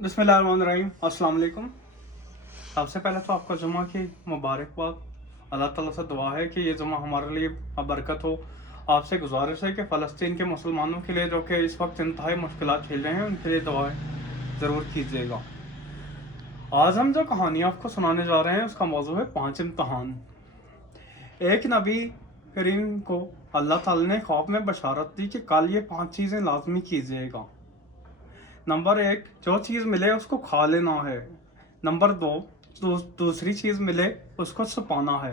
बिस्मिल्लाहिर्रहमानिर्रहीम। अस्सलाम वालेकुम। सबसे पहले तो आपका जुमा की मुबारकबाद। अल्लाह ताला से दुआ है कि ये जुमा हमारे लिए बरकत हो। आपसे गुजारिश है कि फ़लस्तीन के मुसलमानों के लिए जो कि इस वक्त इंतहाई मुश्किलात झेल रहे हैं, उनके लिए दुआएं ज़रूर कीजिएगा। आज हम जो कहानी आपको सुनाने जा रहे हैं उसका मौजू है 5 इम्तहान। एक नबी करीम को अल्लाह ताला ने ख्वाब में बशारत दी कि कल ये 5 चीज़ें लाजमी कीजिएगा। नंबर 1, जो चीज़ मिले उसको खा लेना है। नंबर 2, दूसरी चीज़ मिले उसको छुपाना है।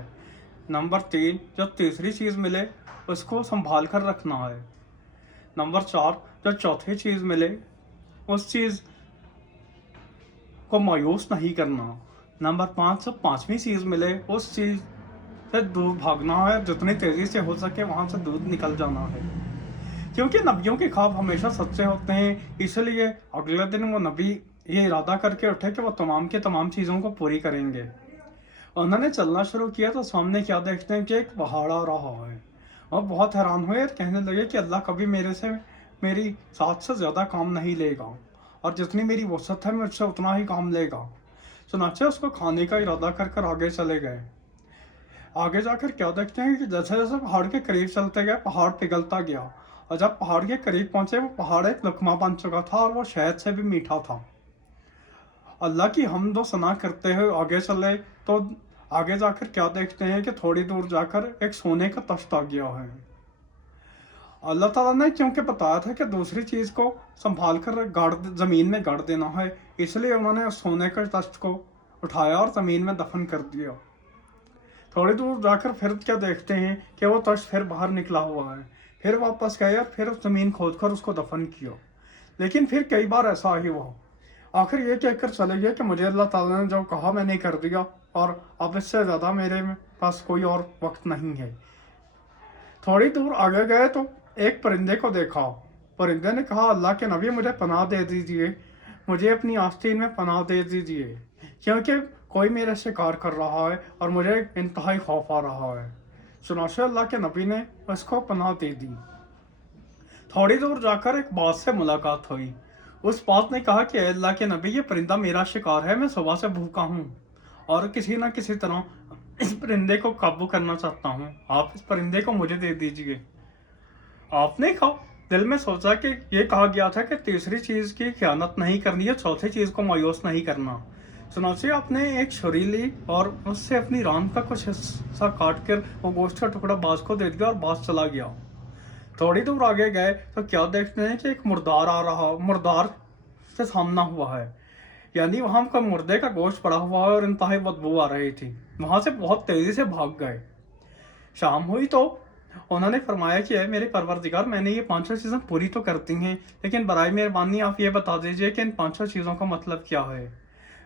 नंबर 3, जो तीसरी चीज़ मिले उसको संभाल कर रखना है। नंबर 4, जो चौथी चीज़ मिले उस चीज़ को मायूस नहीं करना। नंबर 5, जो पांचवी चीज़ मिले उस चीज़ से दूर भागना है, जितनी तेज़ी से हो सके वहाँ से दूर निकल जाना है। क्योंकि नबियों के ख्वाब हमेशा सच्चे होते हैं, इसलिए अगले दिन वो नबी ये इरादा करके उठे कि वो तमाम की तमाम चीज़ों को पूरी करेंगे। उन्होंने चलना शुरू किया तो सामने क्या देखते हैं कि एक पहाड़ आ रहा है। और बहुत हैरान हुए और कहने लगे कि अल्लाह कभी मेरी साथ से ज़्यादा काम नहीं लेगा, और जितनी मेरी वसअत है मुझसे उतना ही काम लेगा। चुनाचे उसको खाने का इरादा कर आगे चले गए। आगे जाकर क्या देखते हैं कि जैसे जैसे पहाड़ के करीब चलते गए पहाड़ पिघलता गया, और जब पहाड़ के करीब पहुंचे वो पहाड़ एक लकमा बन चुका था और वो शहद से भी मीठा था। अल्लाह की हमदो सना करते हुए आगे चले तो आगे जाकर क्या देखते हैं कि थोड़ी दूर जाकर एक सोने का तख्त आ गया है। अल्लाह ताला ने क्योंकि बताया था कि दूसरी चीज़ को संभाल कर ज़मीन में गाड़ देना है, इसलिए उन्होंने उस सोने के तख्त को उठाया और ज़मीन में दफन कर दिया। थोड़ी दूर जाकर फिर क्या देखते हैं कि वो तख्त फिर बाहर निकला हुआ है। फिर वापस गए और फिर ज़मीन खोद कर उसको दफन किया। लेकिन फिर कई बार ऐसा ही हुआ। आखिर ये कहकर चले गए कि मुझे अल्लाह ताला ने जो कहा मैंने कर दिया, और अब इससे ज़्यादा मेरे पास कोई और वक्त नहीं है। थोड़ी दूर आगे गए तो एक परिंदे को देखा। परिंदे ने कहा, अल्लाह के नबी मुझे पनाह दे दीजिए, मुझे अपनी आस्तीन में पनाह दे दीजिए, क्योंकि कोई मेरा शिकार कर रहा है और मुझे इंतहाई खौफ आ रहा है। चुनाचे अल्लाह के नबी ने उसको पनाह दे दी। थोड़ी दूर जाकर एक बाज से मुलाकात हुई। उस बाज ने कहा कि अल्लाह के नबी, ये परिंदा मेरा शिकार है, मैं सुबह से भूखा हूँ और किसी न किसी तरह इस परिंदे को काबू करना चाहता हूँ, आप इस परिंदे को मुझे दे दीजिए। आपने कहा दिल में सोचा कि ये कहा गया था कि तीसरी चीज़ की खयानत नहीं करनी है, चौथी चीज़ को मायूस नहीं करना। सुनाचे आपने एक छुरी ली और उससे अपनी रान का कुछ हिस्सा काट कर वो गोश्त का टुकड़ा बाज को दे दिया और बाज चला गया। थोड़ी दूर आगे गए तो क्या देखते हैं कि एक मुर्दार से सामना हुआ है, यानी वहाँ का मुर्दे का गोश्त पड़ा हुआ है और इंतहाई बदबू आ रही थी। वहाँ से बहुत तेज़ी से भाग गए। शाम हुई तो उन्होंने फरमाया कि मेरे परवरदिगार, मैंने ये 5 चीज़ें पूरी तो करती हैं, लेकिन बराए मेहरबानी आप ये बता दीजिए कि इन 5 चीज़ों का मतलब क्या है।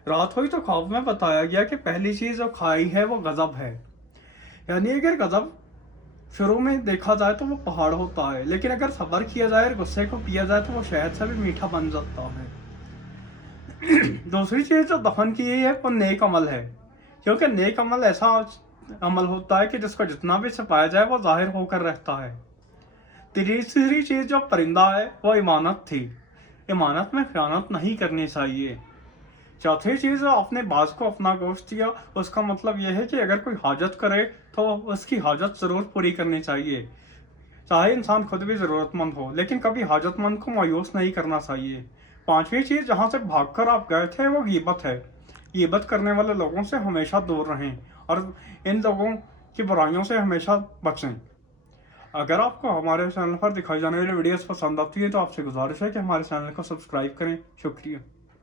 रात हुई तो ख्वाब में बताया गया कि पहली चीज़ जो खाई है वो गज़ब है, यानी अगर गज़ब शुरू में देखा जाए तो वो पहाड़ होता है, लेकिन अगर सब्र किया जाए और गुस्से को पिया जाए तो वो शहद से भी मीठा बन जाता है। दूसरी चीज़ जो दफन की गई है वो नेक अमल है, क्योंकि नेक अमल ऐसा अमल होता है कि जिसको जितना भी छुपाया जाए वो जाहिर होकर रहता है। तीसरी चीज़ जो परिंदा है वो इमानत थी, इमानत में खयानत नहीं करनी चाहिए। चौथी चीज़ अपने बाज को अपना गोश्त दिया, उसका मतलब यह है कि अगर कोई हाजत करे तो उसकी हाजत ज़रूर पूरी करनी चाहिए, चाहे इंसान खुद भी ज़रूरतमंद हो, लेकिन कभी हाजतमंद को मायूस नहीं करना चाहिए। पांचवी चीज़ जहाँ से भागकर आप गए थे वो गीबत है। गीबत करने वाले लोगों से हमेशा दूर रहें और इन लोगों की बुराइयों से हमेशा बचें। अगर आपको हमारे चैनल पर दिखाई जाने वाली वीडियोस पसंद आती है तो आपसे गुजारिश है कि हमारे चैनल को सब्सक्राइब करें। शुक्रिया।